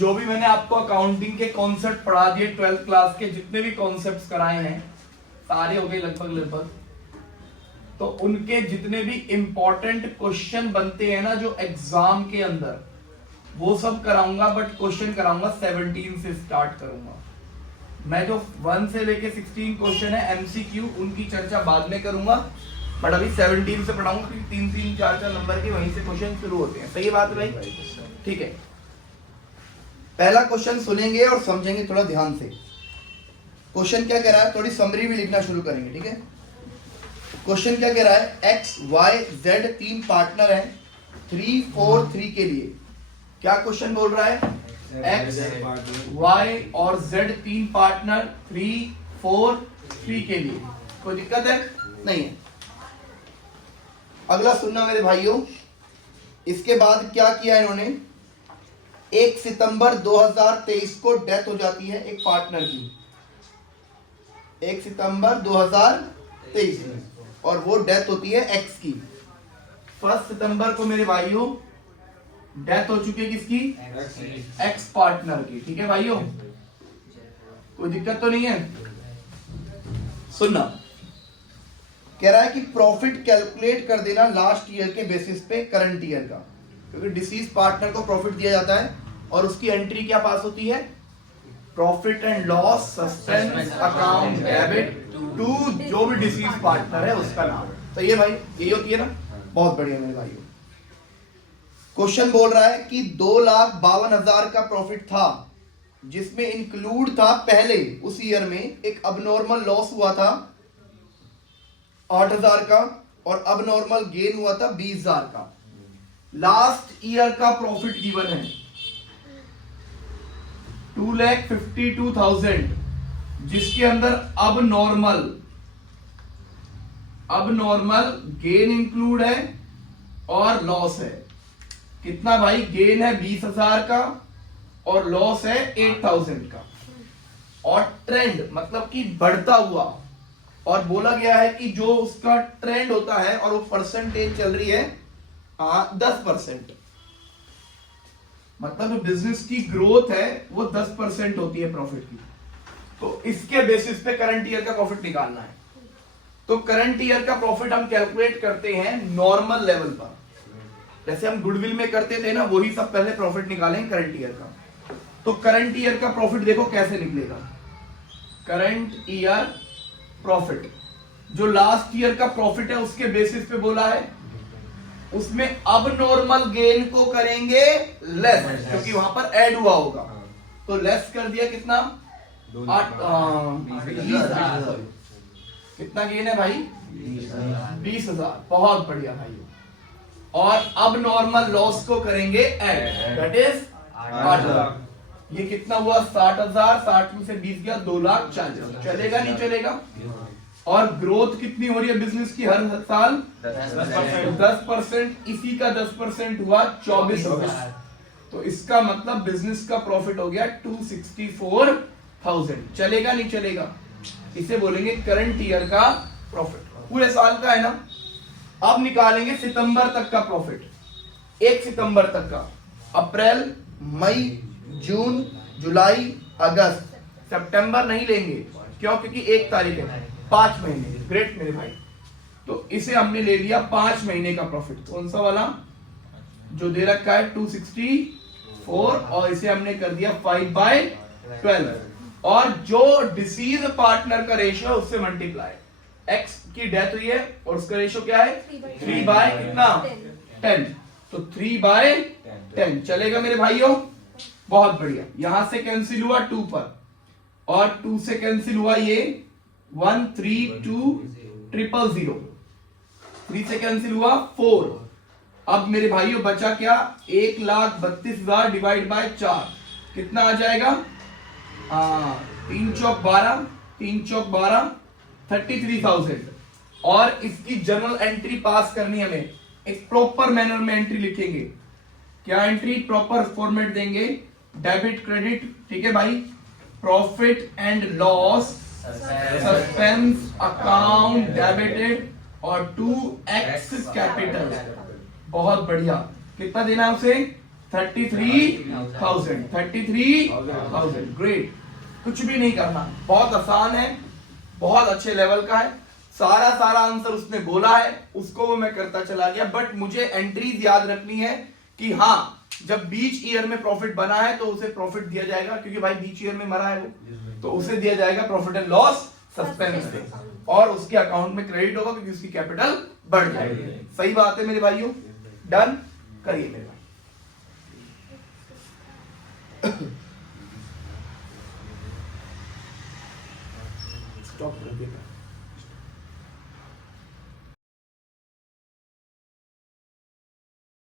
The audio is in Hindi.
जो भी मैंने आपको अकाउंटिंग के कॉन्सेप्ट पढ़ा दिए 12th क्लास के, जितने भी कॉन्सेप्ट्स कराए हैं सारे हो गए लगभग। तो उनके जितने भी इंपॉर्टेंट क्वेश्चन बनते हैं ना जो एग्जाम के अंदर, वो सब कराऊंगा, बट क्वेश्चन कराऊंगा 17 से स्टार्ट करूंगा मैं। जो 1 से लेके 16 क्वेश्चन है एमसीक्यू, उनकी चर्चा बाद में करूंगा, बट अभी 17 से पढ़ाऊंगा क्योंकि 3-3, 4-4 नंबर के वहीं से क्वेश्चन शुरू होते हैं। सही बात है भाई? ठीक है, पहला क्वेश्चन सुनेंगे और समझेंगे थोड़ा ध्यान से। क्वेश्चन क्या कह रहा है, थोड़ी समरी भी लिखना शुरू करेंगे, ठीक है। क्वेश्चन क्या कह रहा है, एक्स वाई जेड 3 पार्टनर हैं 3, 4, 3 के लिए। क्या क्वेश्चन बोल रहा है, एक्स वाई और जेड 3 पार्टनर 3, 4, 3 के लिए। कोई दिक्कत है? नहीं है। अगला सुनना मेरे भाइयों, इसके बाद क्या किया इन्होंने, 1 सितंबर 2023 को डेथ हो जाती है एक पार्टनर की, 1 सितंबर 2023 में, और वो डेथ होती है एक्स की। 1 सितंबर को मेरे भाइयों डेथ हो चुकी है किसकी, एक्स पार्टनर की। ठीक है भाइयों, कोई दिक्कत तो नहीं है? सुनना, कह रहा है कि प्रॉफिट कैलकुलेट कर देना लास्ट ईयर के बेसिस पे करंट ईयर का, क्योंकि डिसीज पार्टनर को प्रॉफिट दिया जाता है और उसकी एंट्री क्या पास होती है, profit and loss suspense account debit to जो भी डिसीज पार्टनर है उसका नाम। तो ये भाई यही होती है ना, बहुत बढ़िया मेरे भाइयों। क्वेश्चन बोल रहा है कि 2,52,000 का प्रॉफिट था, जिसमें इंक्लूड था पहले उस ईयर में एक अबनॉर्मल लॉस हुआ था 8,000 का, और अबनॉर्मल गेन हुआ था 20,000 का। लास्ट ईयर का प्रॉफिट गिवन है 2,52,000, जिसके अंदर अबनॉर्मल गेन इंक्लूड है और लॉस है। कितना भाई, गेन है 20,000 का और लॉस है 8,000 का, और ट्रेंड मतलब कि बढ़ता हुआ, और बोला गया है कि जो उसका ट्रेंड होता है और वो परसेंटेज चल रही है 10%, मतलब बिजनेस की ग्रोथ है वो 10% होती है प्रॉफिट की। तो इसके बेसिस पे करंट ईयर का प्रॉफिट निकालना है। तो करंट ईयर का प्रॉफिट हम कैलकुलेट करते हैं नॉर्मल लेवल पर, जैसे हम गुडविल में करते थे ना, वही सब पहले प्रॉफिट निकालेंगे करंट ईयर का। तो करंट ईयर का प्रॉफिट देखो कैसे निकलेगा, करंट ईयर प्रॉफिट जो लास्ट ईयर का प्रॉफिट है उसके बेसिस पे बोला है, उसमें अब नॉर्मल गेन को करेंगे लेस, क्योंकि वहां पर ऐड हुआ होगा, तो लेस कर दिया कितना, 20,000। कितना गेन है भाई, 20,000। बहुत बढ़िया भाई। और अब नॉर्मल लॉस को करेंगे ऐड, दैट इज 8,000। ये कितना हुआ, 60,000, 60 में से 20 गया 2,40,000। चलेगा नहीं चलेगा? और ग्रोथ कितनी हो रही है बिजनेस की हर साल, 10%। इसी का 10% हुआ 24,000। तो इसका मतलब बिजनेस का प्रॉफिट हो गया 264,000। चलेगा नहीं चलेगा? इसे बोलेंगे करंट ईयर का प्रॉफिट, पूरे साल का है ना। अब निकालेंगे सितंबर तक का प्रॉफिट, 1 सितंबर तक का। अप्रैल, मई, जून, जुलाई, अगस्त, सितंबर नहीं लेंगे, क्यों? क्योंकि 1 तारीख है, 5 महीने। ग्रेट मेरे भाई। तो इसे हमने ले लिया 5 महीने का प्रॉफिट। कौन सा वाला जो दे रखा है 264, और इसे हमने कर दिया 5/12, और जो डिसीज पार्टनर का रेशियो उससे मल्टीप्लाई। एक्स की डेथ हुई है और उसका रेशियो क्या है, 3/10। तो 3/10 चलेगा मेरे भाइयों, बहुत बढ़िया। यहां से कैंसिल हुआ 2 पर, और 2 से कैंसिल हुआ ये 132,000। 3 से कैंसिल हुआ 4। अब मेरे भाइयों बचा क्या, 1,32,000 डिवाइड बाय 4 कितना आ जाएगा, 3 चौक 12, 3 चौक 12, 33,000। और इसकी जर्नल एंट्री पास करनी हमें, एक प्रॉपर मैनर में एंट्री लिखेंगे। क्या एंट्री, प्रॉपर फॉर्मेट देंगे, डेबिट क्रेडिट, ठीक है भाई, profit and loss suspense account debited, और 2x कैपिटल। बहुत बढ़िया। कितना देना है उसे, 33,000 ग्रेट। कुछ भी नहीं करना, बहुत आसान है, बहुत अच्छे लेवल का है। सारा आंसर उसने बोला है, उसको वो मैं करता चला गया। बट मुझे एंट्रीज याद रखनी है कि हाँ, जब बीच ईयर में प्रॉफिट बना है तो उसे प्रॉफिट दिया जाएगा, क्योंकि भाई बीच ईयर में मरा है वो, तो उसे दिया जाएगा प्रॉफिट एंड लॉस सस्पेंस में, और उसके अकाउंट में क्रेडिट होगा क्योंकि उसकी कैपिटल बढ़ जाएगी। सही बात है मेरे भाइयों, डन करिए मेरे भाई। स्टॉप कर देगा।